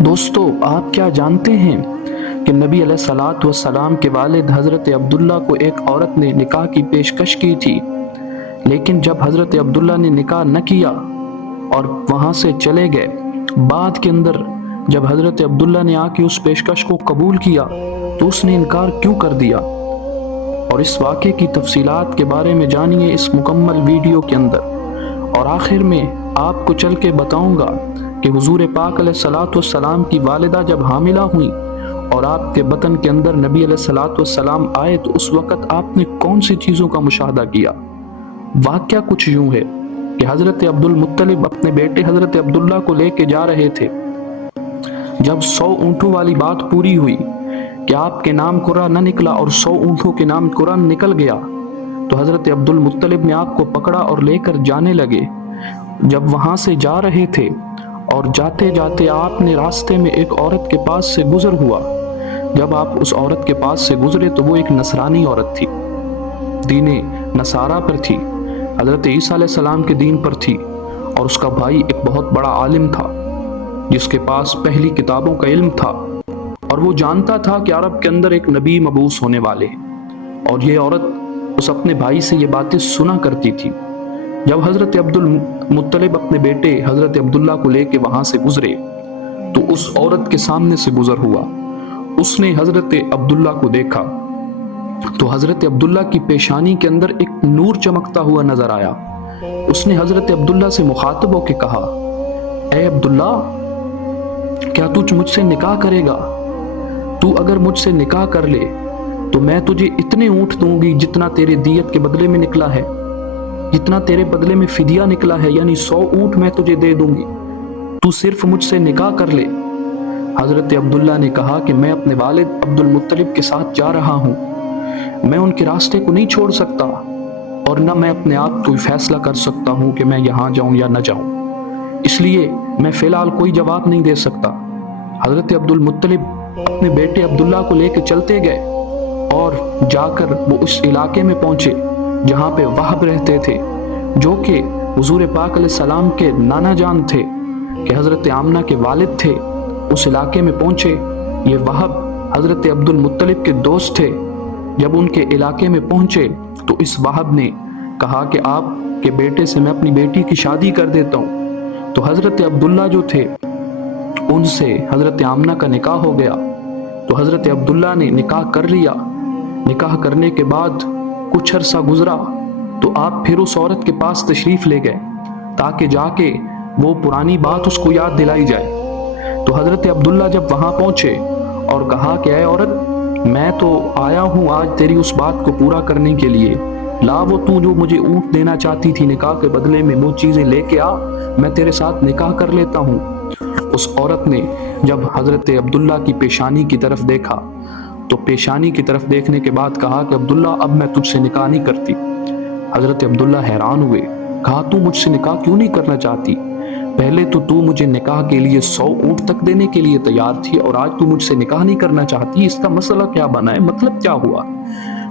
दोस्तों, आप क्या जानते हैं कि नबी अलैहिस्सलातु वस्सलाम के वालिद हज़रत अब्दुल्ला को एक औरत ने निकाह की पेशकश की थी, लेकिन जब हज़रत अब्दुल्ला ने निकाह न किया और वहाँ से चले गए, बाद के अंदर जब हज़रत अब्दुल्ला ने आके उस पेशकश को कबूल किया तो उसने इनकार क्यों कर दिया। और इस वाक़े की तफसीलात के बारे में जानिए इस मुकम्मल वीडियो के अंदर। और आखिर में आपको चल के बताऊंगा कि हुजूर पाक अलैहिस्सलातु वस्सलाम की वालिदा जब हामिला हुई और आपके बतन के अंदर नबी अलैहिस्सलातु वस्सलाम आए तो उस वक़्त आपने कौन सी चीज़ों का मुशाहदा किया। वाक़या कुछ यूँ है कि हज़रत अब्दुल मुत्तलिब अपने बेटे हज़रत अब्दुल्ला को लेके जा रहे थे। जब 100 ऊँटों वाली बात पूरी हुई कि आपके नाम कुर्रा न निकला और 100 ऊँटों के नाम कुर्रा निकल गया, तो हज़रत अब्दुल मुत्तलिब ने आपको पकड़ा और लेकर जाने लगे। जब वहाँ से जा रहे थे और जाते जाते आपने रास्ते में एक औरत के पास से गुजर हुआ। जब आप उस औरत के पास से गुजरे तो वो एक नसरानी औरत थी, दीने नसारा पर थी, हज़रत ईसा अलैहिस्सलाम के दीन पर थी। और उसका भाई एक बहुत बड़ा आलिम था जिसके पास पहली किताबों का इल्म था और वो जानता था कि अरब के अंदर एक नबी मबूस होने वाले हैं। और ये औरत उस अपने भाई से ये बातें सुना करती थी। जब हज़रत अब्दुल मुत्तलिब अपने बेटे हज़रत अब्दुल्ला को लेके वहाँ से गुजरे तो उस औरत के सामने से गुजर हुआ। उसने हज़रत अब्दुल्ला को देखा तो हज़रत अब्दुल्ला की पेशानी के अंदर एक नूर चमकता हुआ नजर आया। उसने हज़रत अब्दुल्ला से मुखातब होकर कहा, ए अब्दुल्ला, क्या तू मुझसे निकाह करेगा? तू अगर मुझसे निकाह कर ले तो मैं तुझे इतने ऊँट दूंगी जितना तेरे दियत के बदले में निकला है, जितना तेरे बदले में फिदिया निकला है, यानी 100 ऊँट मैं तुझे दे दूंगी, तू सिर्फ मुझसे निकाह कर ले। हज़रत अब्दुल्ला ने कहा कि मैं अपने वालिद अब्दुल मुत्तलिब के साथ जा रहा हूँ, मैं उनके रास्ते को नहीं छोड़ सकता और न मैं अपने आप कोई फैसला कर सकता हूँ कि मैं यहाँ जाऊँ या न जाऊँ, इसलिए मैं फ़िलहाल कोई जवाब नहीं दे सकता। हज़रत अब्दुल मुत्तलिब अपने बेटे अब्दुल्ला को लेकर चलते गए और जाकर वो उस इलाके में पहुँचे जहाँ पे वहब रहते थे, जो कि हुजूर पाक अलैहिस्सलाम के नाना जान थे, कि हज़रत आमना के वालिद थे। उस इलाके में पहुँचे, ये वहब हज़रत अब्दुल मुत्तलिब के दोस्त थे। जब उनके इलाके में पहुँचे तो इस वहब ने कहा कि आपके बेटे से मैं अपनी बेटी की शादी कर देता हूँ। तो हज़रत अब्दुल्ला जो थे उनसे हज़रत आमना का निकाह हो गया। तो हज़रत अब्दुल्ला ने निकाह कर लिया। निकाह करने के बाद कुछ अरसा गुजरा तो आप फिर उस औरत के पास तशरीफ़ ले गए ताकि जाके वो पुरानी बात उसको याद दिलाई जाए। तो हज़रत अब्दुल्ला जब वहाँ पहुँचे और कहा कि ऐ औरत, मैं तो आया हूँ आज तेरी उस बात को पूरा करने के लिए, ला वो तू जो मुझे ऊँट देना चाहती थी निकाह के बदले में, वो चीज़ें लेके आ, मैं तेरे साथ निकाह कर लेता हूँ। उस औरत ने जब हज़रत अब्दुल्ला की पेशानी की तरफ देखा तो पेशानी की तरफ देखने के बाद कहा कि अब्दुल्ला, अब मैं तुझसे निकाह नहीं करती। हज़रत अब्दुल्ला हैरान हुए, कहा तू मुझसे निकाह क्यों नहीं करना चाहती? पहले तो तू मुझे निकाह के लिए 100 ऊँट तक देने के लिए तैयार थी और आज तू मुझसे निकाह नहीं करना चाहती। इसका मसला क्या बना है? मतलब क्या हुआ?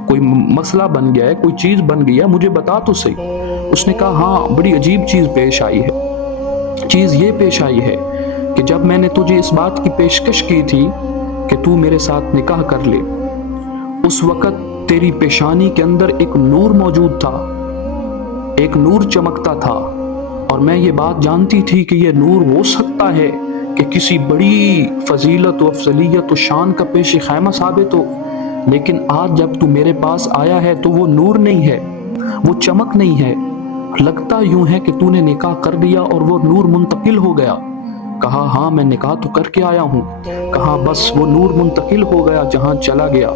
कोई मसला बन गया है, कोई चीज़ बन गई है, मुझे बता तो सही। उसने कहा, हाँ, बड़ी अजीब चीज़ पेश आई है। चीज़ ये पेश आई है कि जब मैंने तुझे इस बात की पेशकश की थी कि तू मेरे साथ निकाह कर ले, उस वक़्त तेरी पेशानी के अंदर एक नूर मौजूद था, एक नूर चमकता था और मैं ये बात जानती थी कि ये नूर हो सकता है कि किसी बड़ी फजीलत व अफजलियत व शान का पेश खैमा साबित हो। लेकिन आज जब तू मेरे पास आया है तो वो नूर नहीं है, वो चमक नहीं है, लगता यूं है कि तूने निकाह कर दिया और वो नूर मुंतकिल हो गया। कहा, हाँ, मैं निकाह तो करके आया हूँ। कहा, बस वो नूर मुंतकिल हो गया जहाँ चला गया।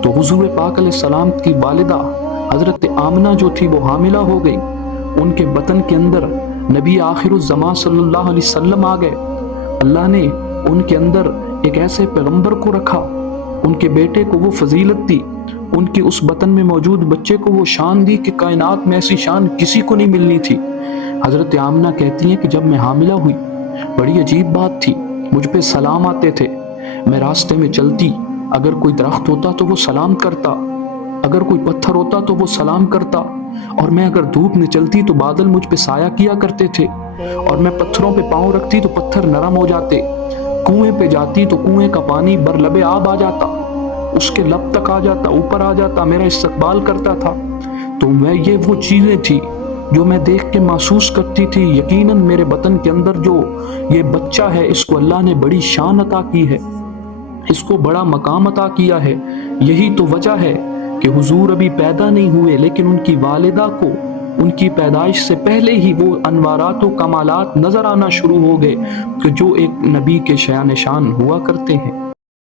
तो हुजूर पाक अलैहिस्सलाम की वालिदा हज़रत आमना जो थी वो हामिला हो गई। उनके बतन के अंदर नबी आखिरुज़्ज़मान सल्लल्लाहु अलैहि वसल्लम आ गए। अल्लाह ने उनके अंदर एक ऐसे पैगंबर को रखा, उनके बेटे को वो फजीलत दी, उनके उस बतन में मौजूद बच्चे को वो शान दी कि कायनात में ऐसी शान किसी को नहीं मिलनी थी। हज़रत आमना कहती हैं कि जब मैं हामिला हुई, बड़ी अजीब बात थी, मुझ पे सलाम आते थे। मैं रास्ते में चलती, अगर कोई दरख्त होता तो वो सलाम करता, अगर कोई पत्थर होता तो वो सलाम करता, और मैं अगर धूप में चलती तो बादल मुझ पे साया किया करते थे, और मैं पत्थरों पे पाँव रखती तो पत्थर नरम हो जाते। کنویں پہ جاتی تو کنویں کا پانی برلب آب آ جاتا، اس کے لب تک آ جاتا، اوپر آ جاتا، میرا استقبال کرتا تھا۔ تو یہ وہ چیزیں تھی جو میں دیکھ کے محسوس کرتی تھی یقیناً میرے وطن کے اندر جو یہ بچہ ہے اس کو اللہ نے بڑی شان عطا کی ہے، اس کو بڑا مقام عطا کیا ہے۔ یہی تو وجہ ہے کہ حضور ابھی پیدا نہیں ہوئے لیکن ان کی والدہ کو ان کی پیدائش سے پہلے ہی وہ انوارات و کمالات نظر آنا شروع ہو گئے کہ جو ایک نبی کے شایان شان ہوا کرتے ہیں۔